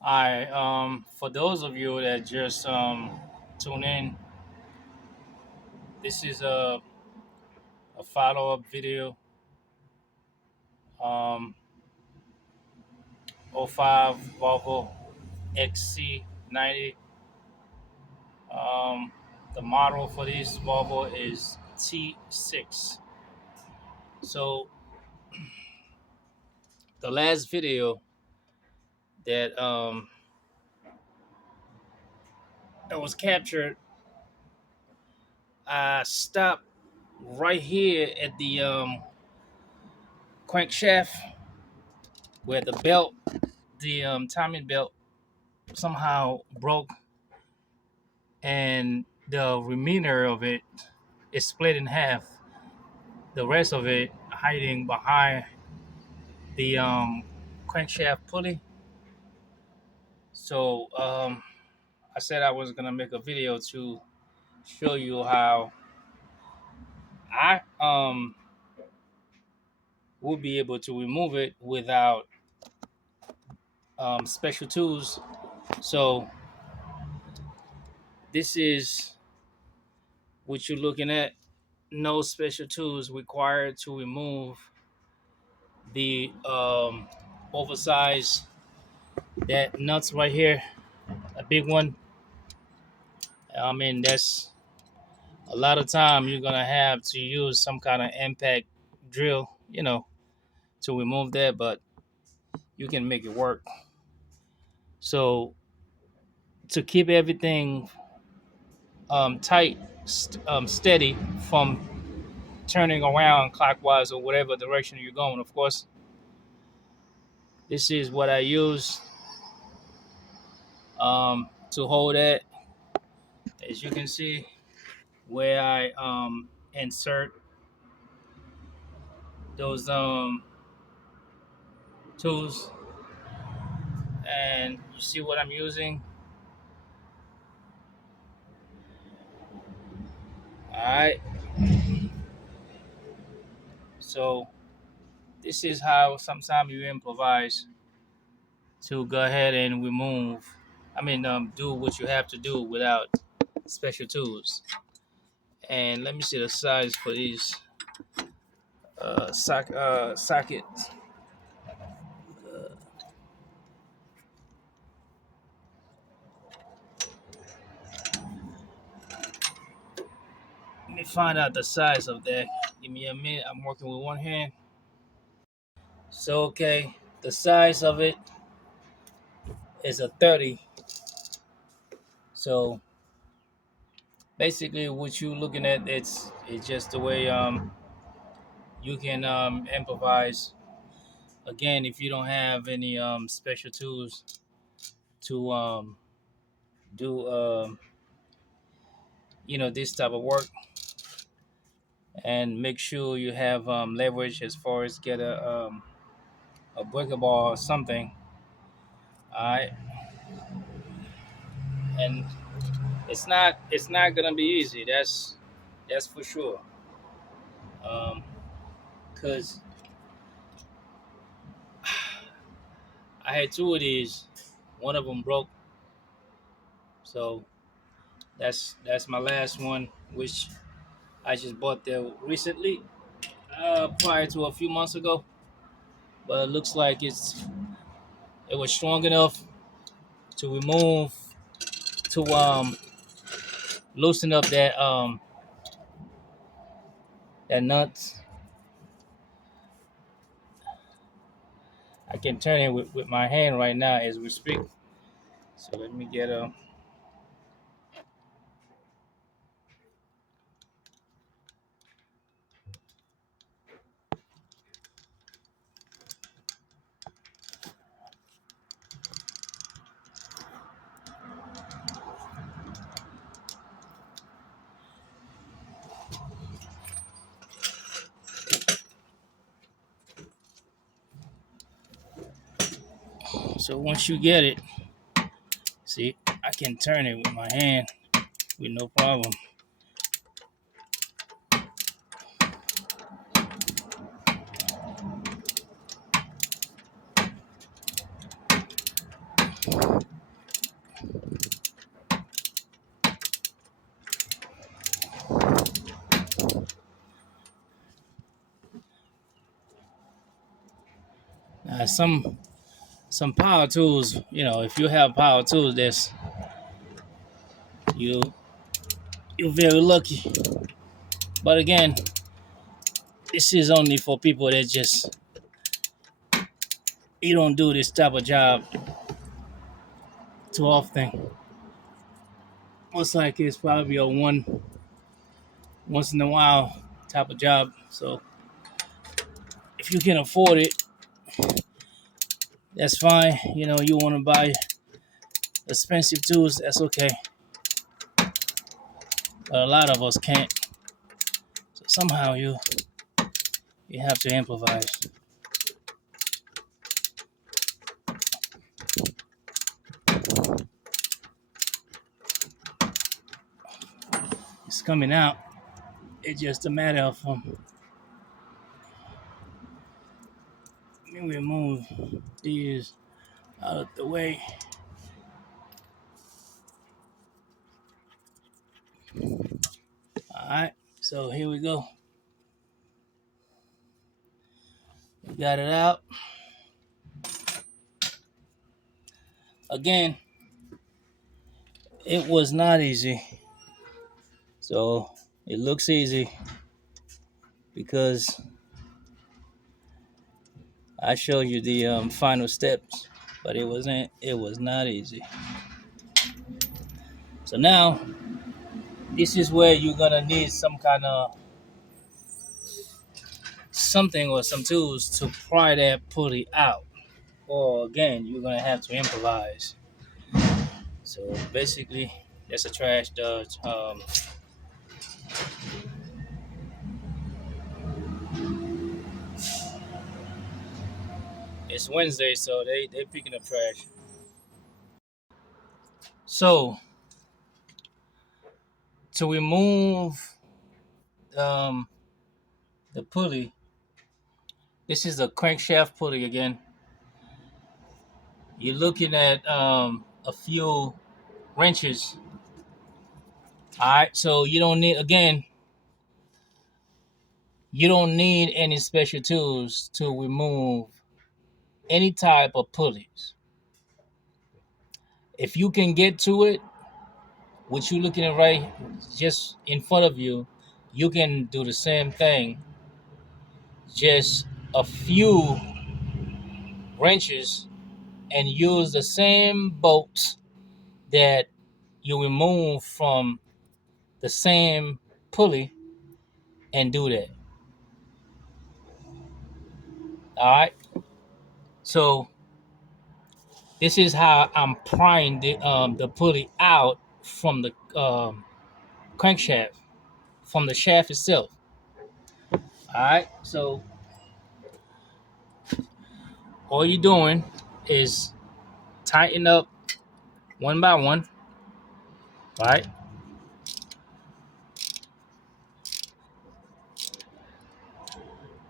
For those of you that just tune in, this is a follow up video. Um, '05 Volvo XC90. Um, the model for this Volvo is T6. So the last video that that was captured, I stopped right here at the crankshaft where the belt, the timing belt, somehow broke, and the remainder of it is split in half. The rest of it hiding behind the crankshaft pulley. So I said I was gonna make a video to show you how I will be able to remove it without special tools. So this is what you're looking at. No special tools required to remove the oversized that nuts right here, a big one. I mean, that's a lot of time you're gonna have to use some kind of impact drill, to remove that, but you can make it work. So to keep everything tight, steady from turning around clockwise or whatever direction you're going, of course, this is what I use to hold that. As you can see, where I insert those tools, and you see what I'm using. All right, so this is how sometimes you improvise to go ahead and remove. Do what you have to do without special tools. And let me see the size for these sockets. Let me find out the size of that. Give me a minute. I'm working with one hand. So okay, the size of it is a 30. So basically, what you're looking at, it's just the way you can improvise. Again, if you don't have any special tools to do this type of work, and make sure you have leverage as far as get a breaker ball or something. All right, and it's not gonna be easy. That's for sure. Cause I had two of these. One of them broke, so that's my last one, which I just bought there recently, prior to a few months ago. But it looks like it was strong enough to remove, to loosen up that nuts. I can turn it with my hand right now as we speak. So let me get a. So once you get it, see, I can turn it with my hand with no problem. Some power tools, if you have power tools, that's you you're very lucky. But again, this is only for people that just you don't do this type of job too often. Most likely it's probably a once in a while type of job. So if you can afford it, that's fine. You want to buy expensive tools, that's okay. But a lot of us can't. So somehow you have to improvise. It's coming out. It's just a matter of let me remove these out of the way. All right, so here we go. We got it out. Again, it was not easy. So it looks easy because I showed you the final steps, but it wasn't. It was not easy. So now, this is where you're gonna need some kind of something or some tools to pry that pulley out. Or again, you're gonna have to improvise. So basically, that's a trash dodge. It's Wednesday, so they picking up trash. So to remove um, the pulley, this is the crankshaft pulley again. You're looking at a few wrenches. All right, so you don't need any special tools to remove any type of pulleys. If you can get to it, what you're looking at right just in front of you, you can do the same thing. Just a few wrenches and use the same bolts that you remove from the same pulley and do that. All right. So this is how I'm prying the pulley out from the crankshaft, from the shaft itself. All right. So all you're doing is tighten up one by one, right?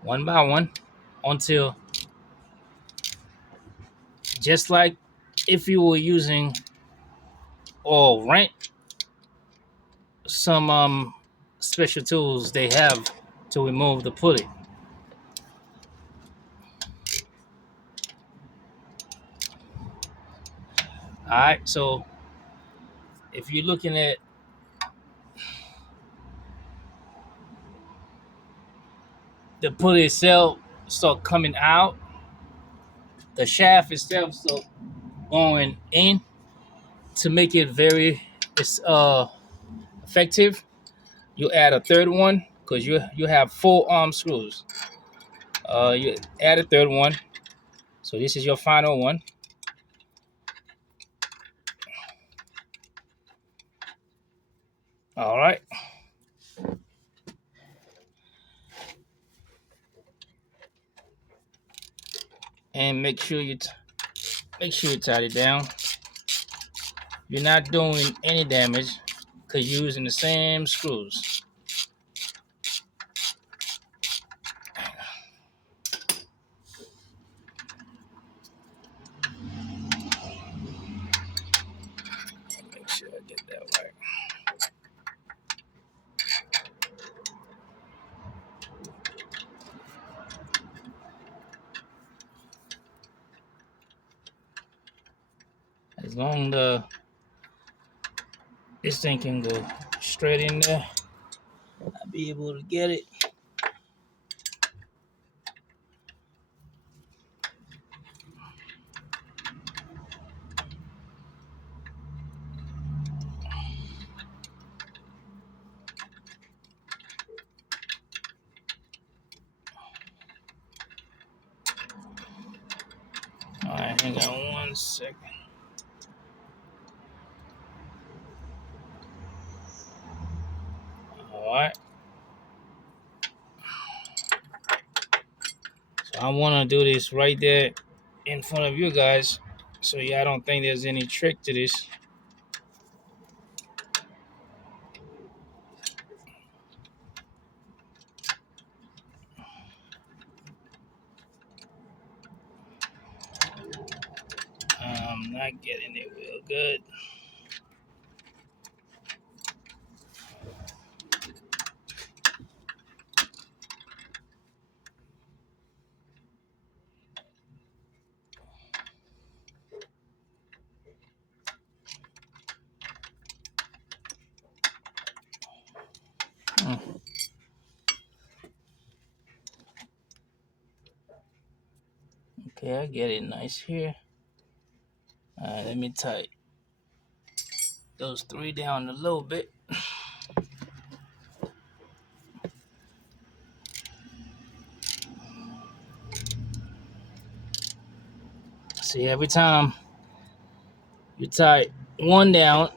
One by one until just like if you were using or rent some special tools they have to remove the pulley. All right, so if you're looking at the pulley itself start coming out, the shaft itself start going in to make it very effective. You add a third one because you have 4 arm screws. You add a third one, so this is your final one. All right. And make sure you tie it down. You're not doing any damage because you're using the same screws. Make sure I get that right. As long as this thing can go straight in there, I'll be able to get it. All right, hang on 1 second. All right. So I want to do this right there in front of you guys, so y'all don't think there's any trick to this. I'm not getting it real good. Okay, I get it nice here. All right, let me tighten those 3 down a little bit. See, every time you tighten 1 down,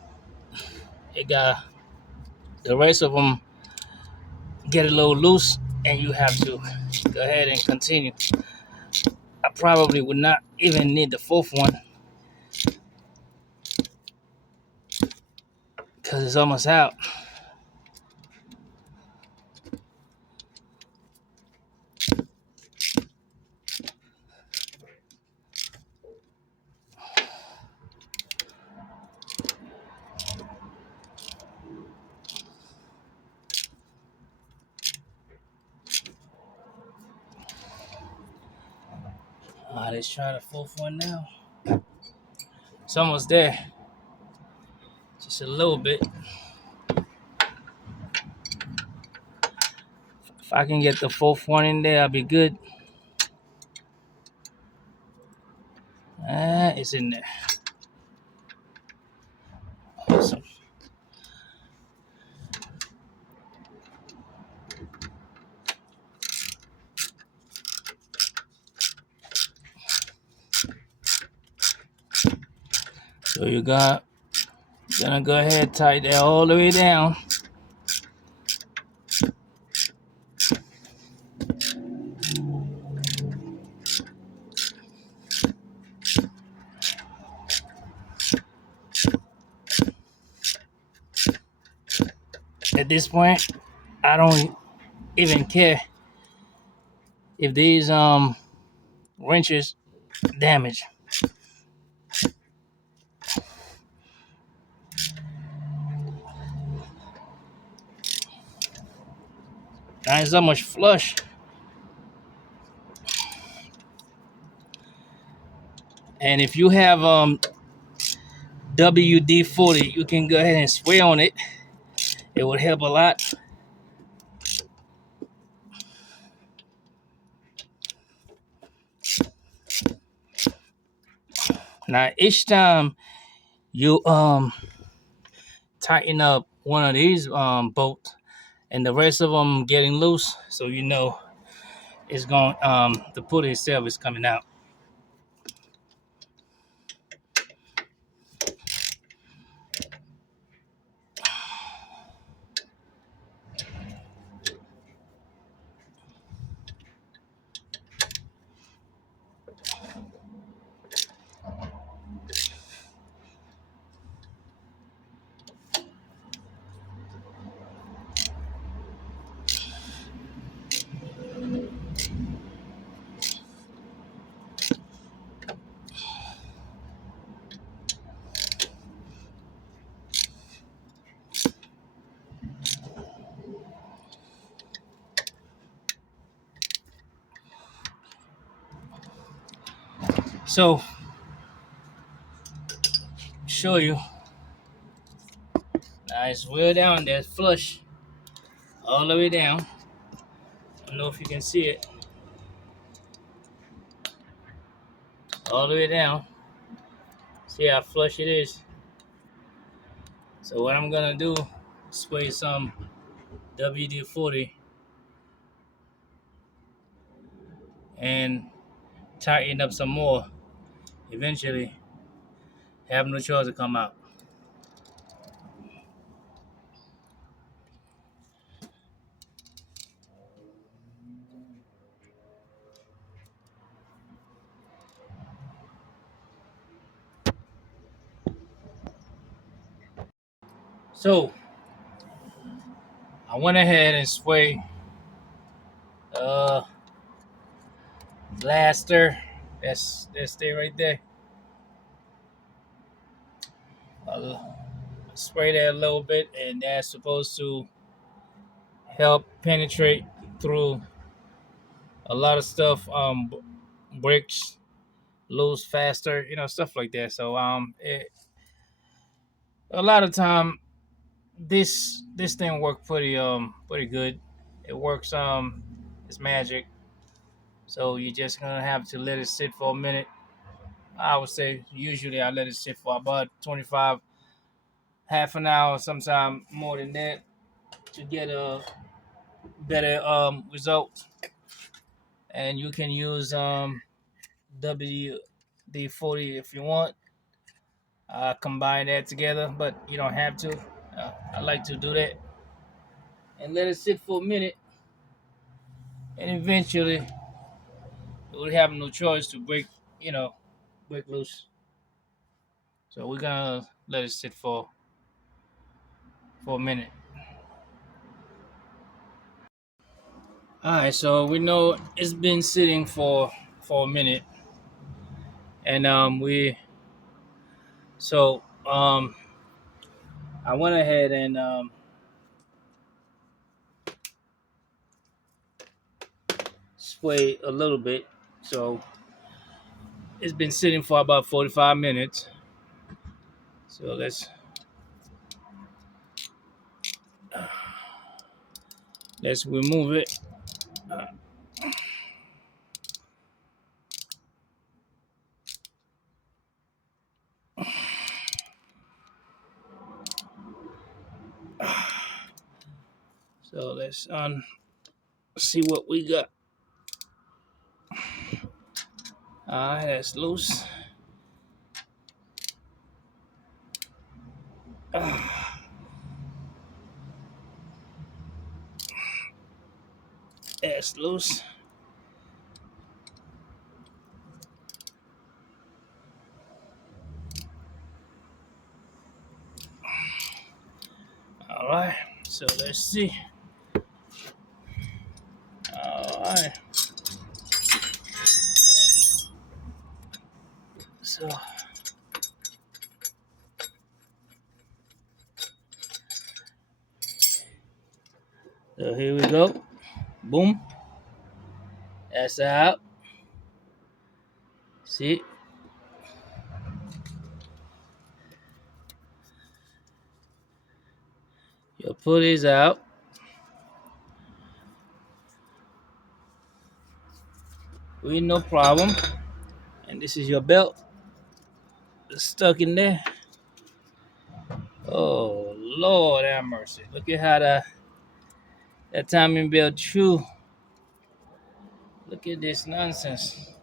it got the rest of them get a little loose, and you have to go ahead and continue. I probably would not even need the 4th one because it's almost out. All right, let's try the 4th one now. It's almost there. Just a little bit. If I can get the 4th one in there, I'll be good. It's in there. Awesome. So you're gonna go ahead and tighten that all the way down. At this point, I don't even care if these wrenches damage. Not so much flush. And if you have WD-40, you can go ahead and spray on it. It would help a lot. Now each time you tighten up one of these bolts and the rest of them getting loose, so you know it's going the pulley itself is coming out. So show you. Now it's way down there, flush, all the way down. I don't know if you can see it. All the way down. See how flush it is. So what I'm gonna do, spray some WD-40 and tighten up some more. Eventually, have no choice to come out. So I went ahead and sprayed blaster. That's stay right there. I'll spray that a little bit, and that's supposed to help penetrate through a lot of stuff. Bricks loose faster, stuff like that. So a lot of time this thing worked pretty good. It works it's magic. So you're just gonna have to let it sit for a minute. I would say usually I let it sit for about 25, half an hour, sometime more than that, to get a better result. And you can use WD-40 if you want. Combine that together, but you don't have to. I like to do that and let it sit for a minute, and eventually it will have no choice to break loose. So we're gonna let it sit for a minute. All right, so we know it's been sitting for a minute, and we so I went ahead and sprayed a little bit. So it's been sitting for about 45 minutes. So let's remove it. So let's see what we got. All right, that's loose. That's loose. All right, so let's see. All right. So here we go. Boom. That's out. See? Your pulleys out. With no problem. And this is your belt. It's stuck in there. Oh, Lord have mercy. Look at how that timing belt chew. Look at this nonsense.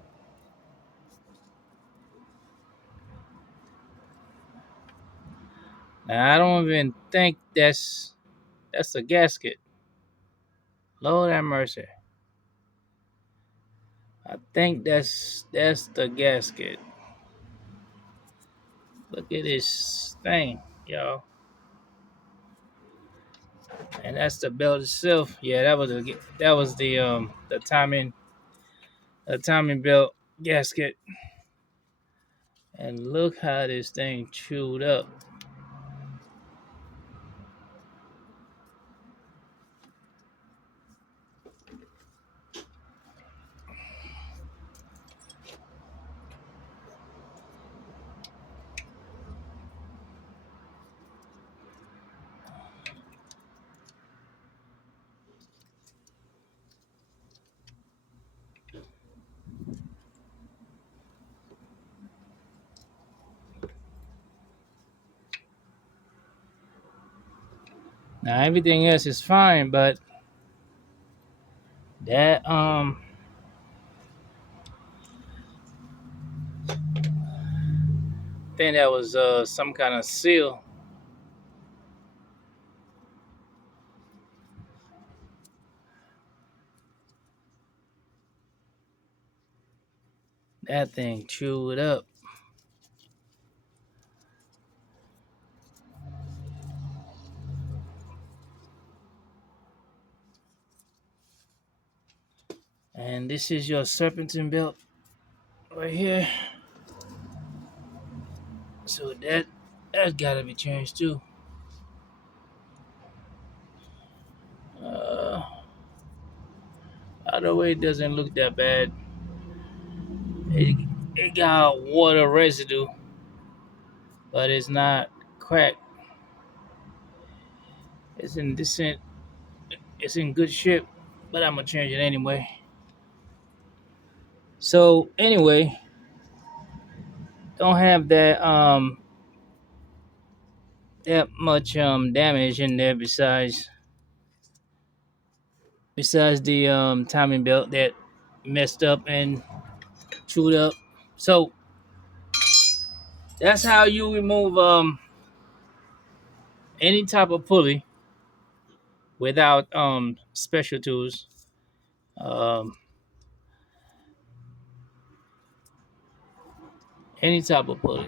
Now, I don't even think that's a gasket. Lord have mercy. I think that's the gasket. Look at this thing, y'all. And that's the belt itself. Yeah, that was the timing belt gasket. And look how this thing chewed up. Now everything else is fine, but that thing that was some kind of seal. That thing chewed up. And this is your serpentine belt right here. So that's gotta be changed too. Uh, Either way, it doesn't look that bad. It, it got water residue, but it's not cracked. It's in decent. It's in good shape, but I'm gonna change it anyway. So anyway, don't have that much damage in there besides the timing belt that messed up and chewed up. So that's how you remove any type of pulley without special tools. Um, any type of pulley.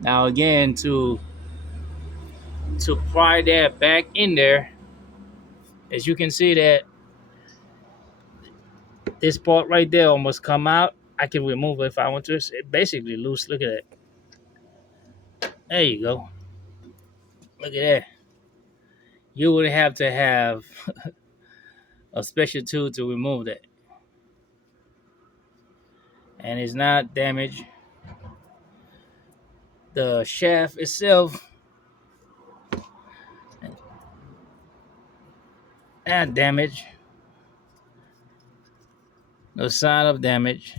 Now again, to pry that back in there, as you can see that this part right there almost come out. I can remove it if I want to. It's basically loose. Look at that. There you go. Look at that. You would have to have a special tool to remove that. And it's not damaged. The shaft itself, not damage. No sign of damage.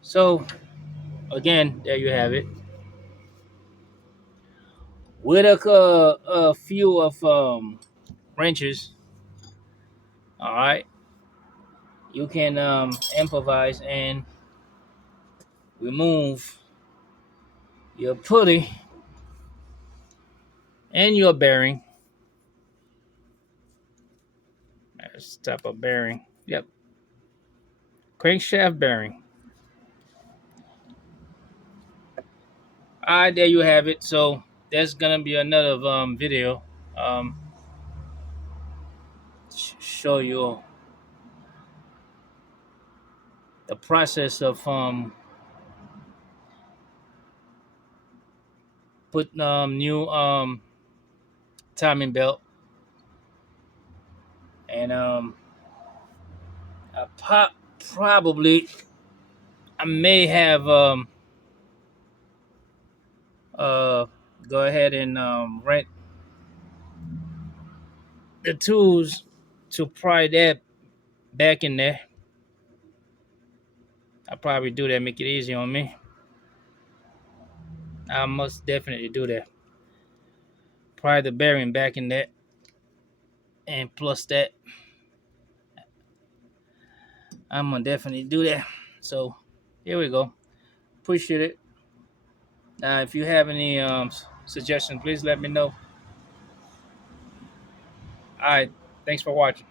So again, there you have it. With a few of wrenches, all right, you can improvise and remove your pulley and your bearing. That's the type of bearing. Yep. Crankshaft bearing. All right, there you have it. So that's gonna be another video. Show you the process of putting new timing belt, and probably I may have go ahead and rent the tools to pry that back in there. I'll probably do that, make it easy on me. I must definitely do that. Pry the bearing back in that, and plus that, I'm gonna definitely do that. So here we go. Appreciate it. Now, if you have any suggestions, please let me know. All right. Thanks for watching.